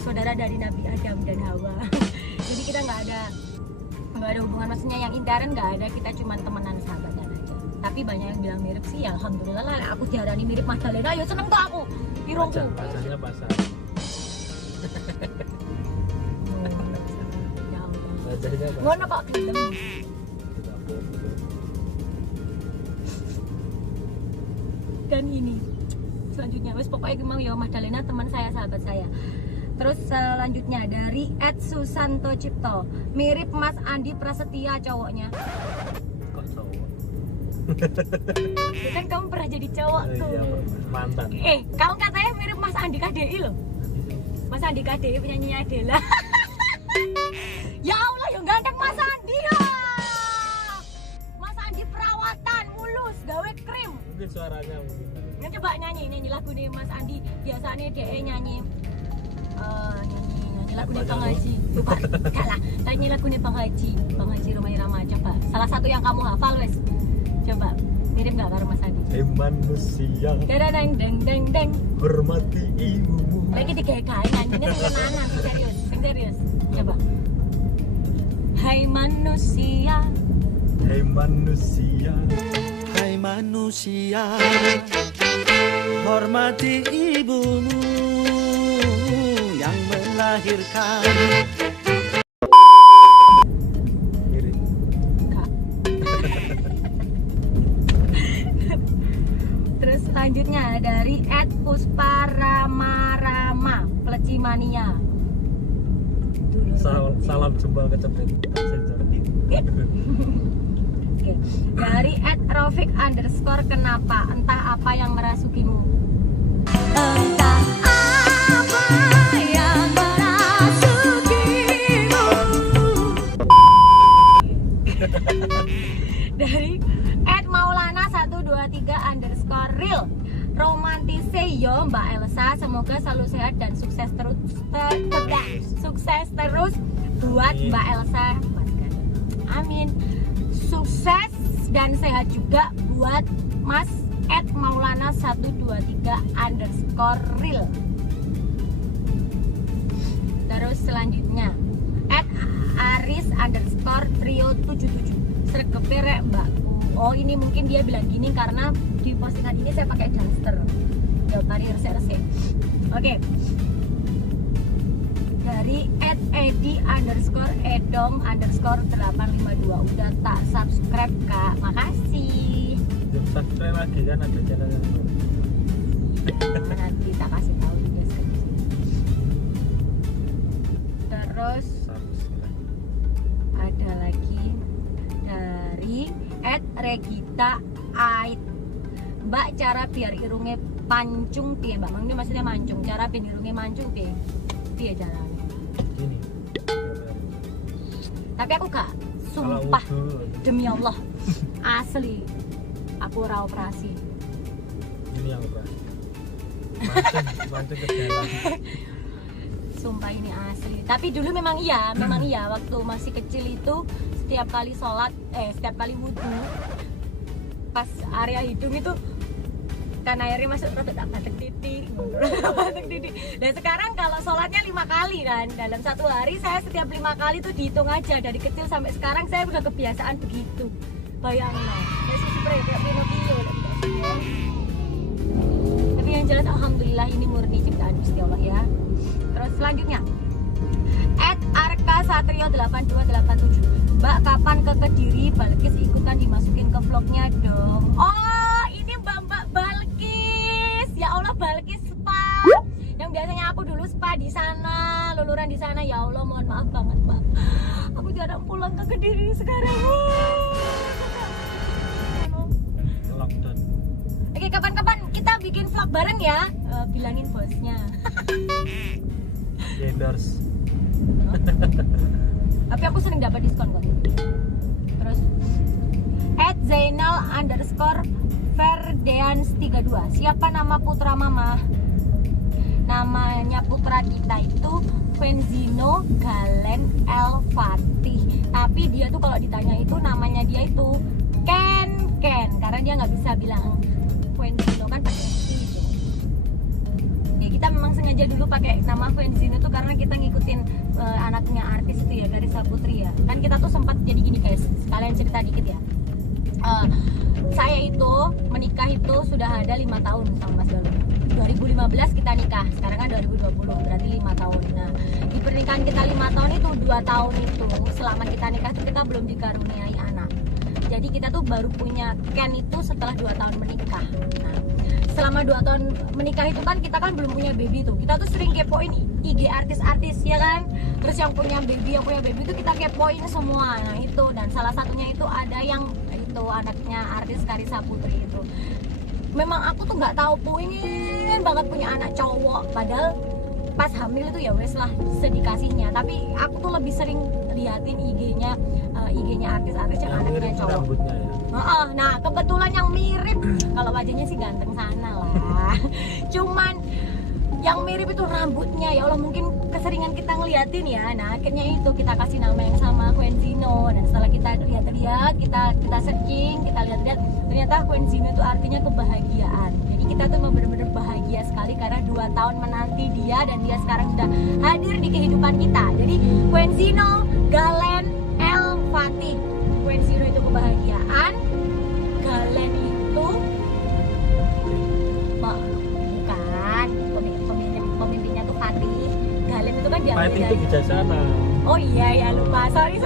saudara dari Nabi Adam dan Hawa. Jadi kita nggak ada hubungan, maksudnya yang intern nggak ada, kita cuma temenan sahabatan aja. Tapi banyak yang bilang mirip sih, ya alhamdulillah lah. Aku diarani mirip Magdalena, ya seneng tuh aku. Irungku. Pacarnya pasar. Ngono kok gelem. Dan ini selanjutnya wes pokoknya mau ya Magdalena teman saya, sahabat saya. Terus selanjutnya dari Ed Susanto Cipto, mirip Mas Andi Prasetya cowoknya. Kok cowok? Kan kamu pernah jadi cowok tuh. Iya, mantan. Kamu katanya mirip Mas Andi KDI loh. Mas Andi KDI penyanyinya Adela. Ya Allah, yang ganteng Mas Andi ya. Mas Andi perawatan mulus, gawe krim. Mungkin suaranya mungkin. Nah, coba nyanyi lagu nih Mas Andi. Biasanya dia nyanyi lagu nih Bang Haji. Lupa, enggak lah. Nyanyi lagu nih Bang Haji Roma Irama. Coba salah satu yang kamu hafal wes. Coba mirip nggak karo Mas Andi? Hei manusia, Deng deng deng deng. hormati ibumu. Lagi digawe-gawe nyanyinya sing tenanan, sing serius. Coba. Hai manusia, Hei manusia, Hai manusia, hormati ibumu yang melahirkan. mirip. Kak. Terus selanjutnya dari Ed Puspa Rama Plecimania. Salam jempol kecepet. Sensor. Oke. Dari @rofik_, kenapa? Entah apa yang merasukimu. Entah apa yang merasukimu. Dari @maulana123_real, romantise yo Mbak Elsa, semoga selalu sehat dan sukses terus buat Mbak Elsa. Amin. Sukses dan sehat juga buat Mas @maulana123_real. Terus selanjutnya @aris_trio77, sregepe rek mbakku. Oh, ini mungkin dia bilang gini karena di postingan ini saya pakai duster. Ya tadi resek-resek. Oke. Dari @edi_edong_852, udah tak subscribe kak, makasih. Subscribe lagi kan, ada channel yang baru. Nanti tak kasih tahu di deskripsi. Terus Subscribe. ada lagi dari @regita ait, Mbak, cara biar irunge pancung piye Mbak? Ini maksudnya mancung, cara biar irunge mancung piye caranya? Gini. Tapi aku gak, sumpah Kalau demi Allah asli aku ora operasi. ini yang operasi. Mancing ke jalan. Sumpah ini asli. Tapi dulu memang iya waktu masih kecil itu setiap kali sholat, setiap kali wudhu, pas area hidung itu kan airnya masuk tak batek titik. Dan sekarang kalau sholatnya 5 kali kan dalam satu hari, saya setiap 5 kali tuh dihitung aja dari kecil sampai sekarang, saya udah kebiasaan begitu. Bayangin lah, tapi yang jelas alhamdulillah ini murni ciptaan Gusti Allah ya. Terus selanjutnya @arka_satrio8287, Mbak, kapan ke Kediri? Balkis ikutan dimasukin ke vlognya dong. Oh, ini Mbak Balkis. Ya Allah, Balkis spa. Yang biasanya aku dulu spa di sana, luluran di sana. Ya Allah, mohon maaf banget, Mbak. Aku jarang pulang ke Kediri sekarang. Lockdown. Oke, kapan-kapan kita bikin vlog bareng ya. Bilangin bosnya. Endorse. Tapi aku sering dapat diskon kok. Terus @zainal_verdeans32, siapa nama putra mama? Namanya putra kita itu Fenzino Galen El Fatih. Tapi dia tuh kalau ditanya itu namanya dia itu Ken, karena dia nggak bisa bilang Fenzino kan pakai I gitu. Ya kita kita memang sengaja dulu pakai nama Quenzino itu karena kita ngikutin anaknya artis itu ya, Karissa Putri ya. Kan kita tuh sempat jadi gini guys, sekalian cerita dikit ya. Saya itu menikah itu sudah ada 5 tahun sama Mas Galuh. 2015 kita nikah, sekarang kan 2020, berarti 5 tahun. Nah, di pernikahan kita 5 tahun itu, 2 tahun itu selama kita nikah itu kita belum dikaruniai anak. Jadi kita tuh baru punya Ken itu setelah 2 tahun menikah. Nah, selama 2 tahun menikah itu kan kita kan belum punya baby tuh. Kita tuh sering kepoin IG artis-artis ya kan. Terus yang punya baby itu kita kepoin semua. Nah, itu dan salah satunya itu ada yang itu anaknya artis Karissa Putri itu. Memang aku tuh nggak tahu pengen banget punya anak cowok, padahal pas hamil itu ya wes lah sedikasinya. Tapi aku tuh lebih sering liatin IG-nya artis-artis yang anaknya cowok. Rambutnya ya. Nah kebetulan yang mirip, kalau wajahnya sih ganteng sana lah. Cuman yang mirip itu rambutnya, ya Allah mungkin keseringan kita ngeliatin ya. Nah akhirnya itu kita kasih nama yang sama, Quenzino. Dan setelah kita lihat-lihat, kita searching, kita lihat-lihat, ternyata Quenzino itu artinya kebahagiaan. Jadi kita tuh benar-benar bahagia sekali karena 2 tahun menanti dia dan dia sekarang sudah hadir di kehidupan kita. Jadi Quenzino Galen El Fatih. Quenzino itu kebahagiaan, Galen itu bukan pemimpinnya tuh Fatih. Galen itu kan diambil Fatih itu dari bijaksana. Oh iya ya lupa, sorry.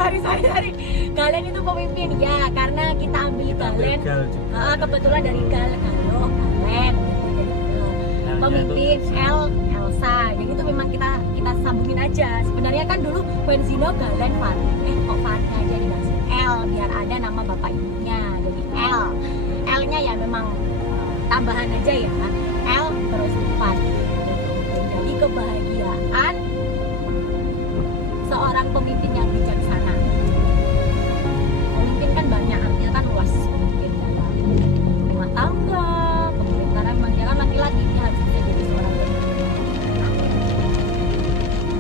Galen itu pemimpin ya, karena kita ambil Galen. Kebetulan dari Galen pemimpin Elsa. Jadi itu memang kita sambungin aja. Sebenarnya kan dulu Quenzino Galen Fatih. Kok Fatih aja dikasih L biar ada nama bapak ibunya. Jadi L-nya ya memang tambahan aja ya. L terus Fatih. Jadi kebahagiaan seorang pemimpin yang bijaksana. Pemimpin kan banyak, artinya kan luas. Pemimpin dalam rumah tangga, pemimpin karena memang dia kan laki-laki, dia harus bisa jadi seorang pemimpin.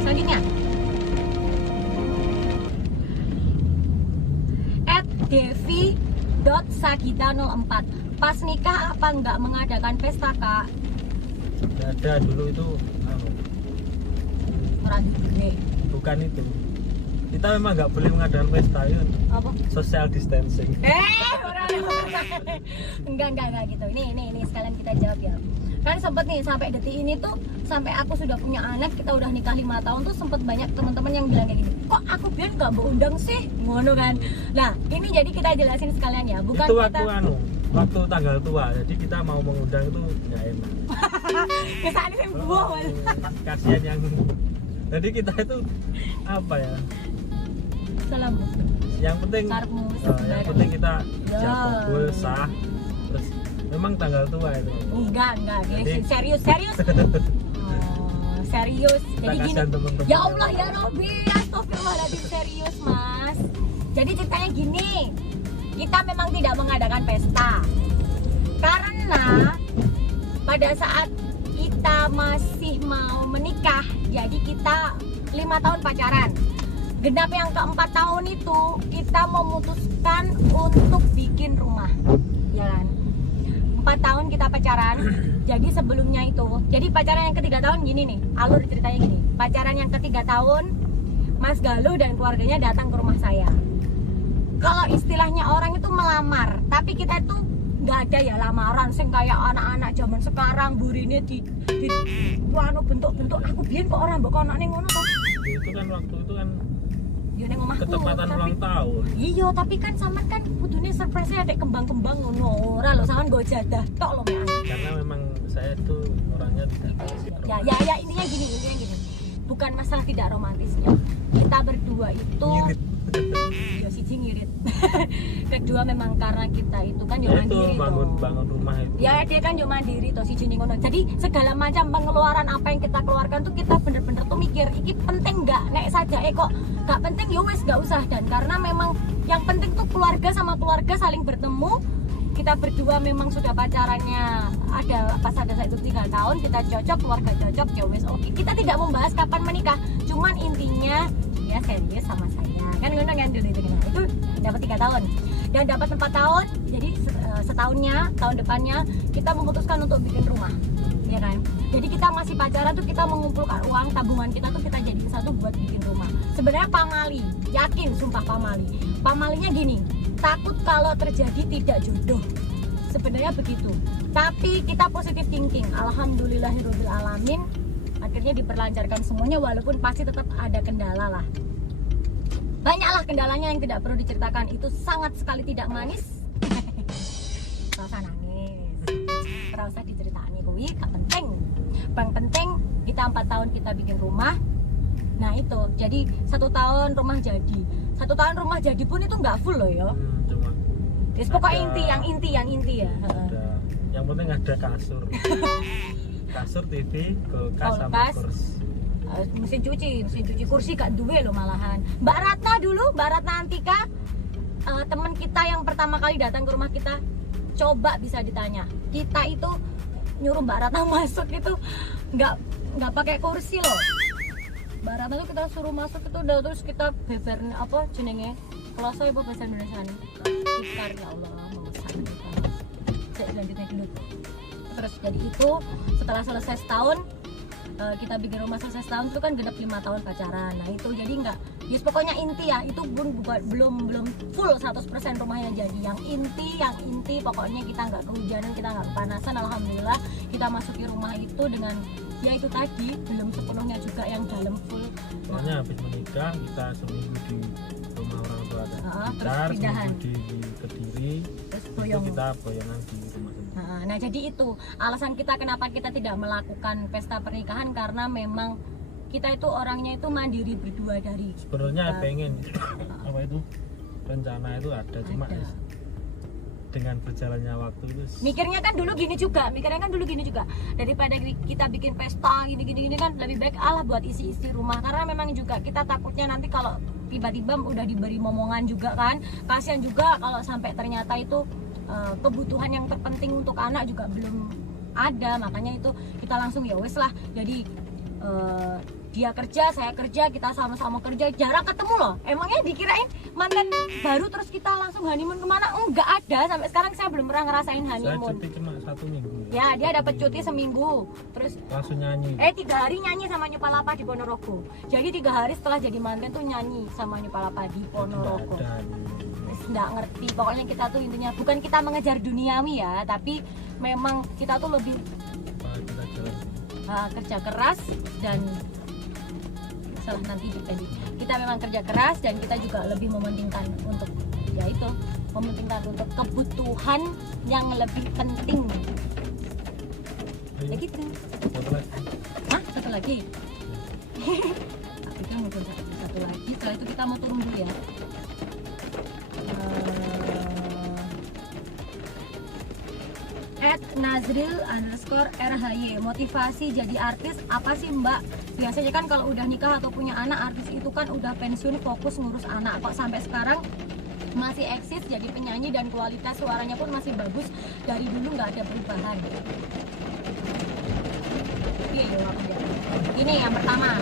Selanjutnya, @devi.sagita04. Pas nikah apa nggak mengadakan pesta kak? Nggak ada dulu itu Orang gede. bukan itu. Kita memang nggak boleh mengadakan pesta itu. Apa? Social distancing. Enggak gitu. Ini sekalian kita jawab ya. Kan sempet nih sampai detik ini tuh, sampai aku sudah punya anak, kita udah nikah 5 tahun tuh sempet banyak teman-teman yang bilang kayak gini, kok aku biar nggak undang sih, ngono kan. Nah ini jadi kita jelasin sekalian ya, bukan itu kita waktu tanggal tua, jadi kita mau mengundang itu nggak enak. kesannya yang buah Kasihan yang jadi kita itu apa ya, salam yang penting karmu yang penting kita Ya. jago sah, terus memang tanggal tua itu enggak Jadi- serius serius. kita Jadi gini, kasihan teman-teman. ya Allah ya Robbi, astagfirullahaladzim, serius mas. Jadi ceritanya gini, kita memang tidak mengadakan pesta karena pada saat kita masih mau menikah, jadi kita 5 tahun pacaran. Genap yang ke-4 tahun itu kita memutuskan untuk bikin rumah, ya kan? 4 tahun kita pacaran. Jadi sebelumnya itu, jadi pacaran yang ke-3 tahun gini nih, alur ceritanya gini. Pacaran yang ke-3 tahun, Mas Galuh dan keluarganya datang ke rumah saya. Kalau istilahnya orang itu melamar, tapi kita itu nggak ada ya lamaran sing kayak anak-anak zaman sekarang burine di bentuk-bentuk aku biyen kok orang mbok anakne ngono to. Itu kan waktu itu kan Ya ning omahku. ketepatan tapi- ulang tahun. Iya, tapi kan sampean kan kudune surprise-nya ada kembang-kembang ngono. Ora lho, sampean nggo jadah tok lho, Mas. Karena memang saya itu orangnya tidak Ya intinya gini. Bukan masalah tidak romantisnya. Kita berdua itu ngirit. ya siji ngirit. Kedua memang karena kita itu kan yo Ya itu mandiri toh. bangun rumah itu. Ya dia kan yo mandiri toh siji ning ngono. Jadi segala macam pengeluaran apa yang kita keluarkan tuh kita bener-bener tuh mikir iki penting nggak? Nek saja kok nggak penting ya wes nggak usah. Dan karena memang yang penting tuh keluarga sama keluarga saling bertemu. Kita berdua memang sudah pacarannya ada pas ada saat itu 3 tahun, kita cocok, keluarga cocok, ya wes oke. Kita tidak membahas kapan menikah, cuman intinya dia serius sama saya. Kan ngono kan dulu itu. Itu dapat 3 tahun. Dan dapat 4 tahun, jadi setahunnya, tahun depannya kita memutuskan untuk bikin rumah. ya kan. Jadi kita masih pacaran tuh kita mengumpulkan uang tabungan kita tuh kita jadiin satu buat bikin rumah. Sebenarnya pamali, yakin sumpah pamalinya gini, takut kalau terjadi tidak jodoh, sebenarnya begitu. Tapi kita positive thinking, alhamdulillahirabbil alamin, akhirnya diperlancarkan semuanya, walaupun pasti tetap ada kendala lah. Banyaklah kendalanya yang tidak perlu diceritakan, itu sangat sekali tidak manis. Rasa nangis, rasa diceritain kuwi gak penting. Bang penting kita 4 tahun kita bikin rumah. Nah itu, jadi 1 tahun rumah jadi. 1 tahun rumah jadi pun itu nggak full loh ya. Cuma Yes, pokoknya ada- yang inti ya. ada, yang penting ada kasur. Kasur, TV, kulkas sama Kulkas. kursi. Mesin cuci kursi gak duwe loh malahan. Mbak Ratna Antika, teman kita yang pertama kali datang ke rumah kita, coba bisa ditanya. Kita itu nyuruh Mbak Ratna masuk itu nggak pakai kursi loh. Mbak Ratna tuh kita suruh masuk itu udah, terus kita beber apa jenenge? Kalau saya bahasa Indonesia nih. Tikar ya Allah, memesan. Saya lanjutnya dulu. Terus jadi itu setelah selesai setahun, kita bikin rumah selesai setahun itu kan genap 5 tahun pacaran. Nah itu jadi nggak, yes, pokoknya inti ya, itu belum full 100% rumahnya jadi. Yang inti pokoknya kita nggak kehujanan, kita nggak kepanasan. Alhamdulillah kita masuki rumah itu dengan ya itu tadi, belum sepenuhnya juga yang dalam full. Soalnya habis menikah kita seminggu di rumah orang tua dan terus sekitar, pindahan. seminggu di Kediri, Terus itu boyong. kita boyongan di rumah sendiri. Nah jadi itu alasan kita kenapa kita tidak melakukan pesta pernikahan, karena memang kita itu orangnya itu mandiri berdua dari Sebenarnya kita. pengen apa itu rencana itu ada, cuma Ada. dengan berjalannya waktu itu Mikirnya kan dulu gini juga, daripada kita bikin pesta gini kan lebih baik buat isi rumah, karena memang juga kita takutnya nanti kalau tiba-tiba udah diberi momongan juga kan, kasihan juga kalau sampai ternyata itu kebutuhan yang terpenting untuk anak juga belum ada. Makanya itu kita langsung ya wes lah, jadi dia kerja, saya kerja, kita sama-sama kerja, jarang ketemu loh. Emangnya dikirain mantan baru terus kita langsung honeymoon kemana? Enggak ada, sampai sekarang saya belum pernah ngerasain saya honeymoon. cuti cuma 1 minggu Ya dia dapat cuti seminggu, terus langsung nyanyi. 3 hari nyanyi sama Nyupalapa di Ponorogo. Jadi 3 hari setelah jadi mantan tuh nyanyi sama Nyupalapa di Ponorogo. Tidak ada. Terus nggak ngerti, pokoknya kita tuh intinya bukan kita mengejar duniawi ya, tapi memang kita tuh lebih Kita jalan. kerja keras dan salah nanti dipending. Kita memang kerja keras dan kita juga lebih mementingkan untuk ya itu, mementingkan untuk kebutuhan yang lebih penting. Ya gitu. Satu lagi. Hah? Satu lagi? Aku kan mau satu lagi. Setelah itu kita mau turun dulu ya. @Nazril_RHY, motivasi jadi artis apa sih Mbak? Biasanya kan kalau udah nikah atau punya anak, artis itu kan udah pensiun fokus ngurus anak, kok sampai sekarang masih eksis jadi penyanyi dan kualitas suaranya pun masih bagus, dari dulu nggak ada perubahan. Iya, aku lihat. Ini yang pertama,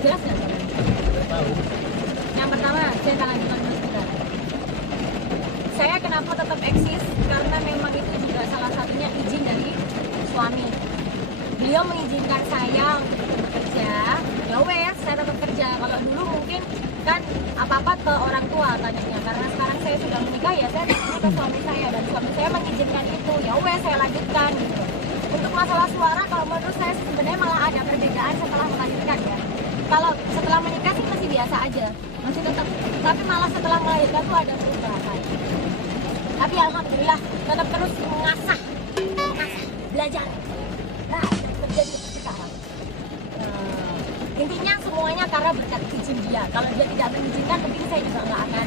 jelas nggak? Tahu. Yang pertama, saya lanjutkan dulu sebentar. Saya kenapa tetap eksis? Karena memang itu juga salah satunya izin dari suami. Beliau mengizinkan saya untuk bekerja. Ya wes, saya tetap kerja. Kalau dulu mungkin kan apa-apa ke orang tua tanyanya. Karena sekarang saya sudah menikah, ya saya tanya ke suami saya, dan suami saya mengizinkan itu. Ya wes, saya lanjutkan gitu. Untuk masalah suara, kalau menurut saya sebenarnya malah ada perbedaan setelah melahirkan ya. Kalau setelah menikah sih masih biasa aja, masih tetap, tapi malah setelah melahirkan tuh ada perubahan. Tapi alhamdulillah tetap terus mengasah, belajar. Nah, terjadi seperti sekarang. Intinya semuanya karena berkat izin dia. Kalau dia tidak mengizinkan, mungkin saya juga nggak akan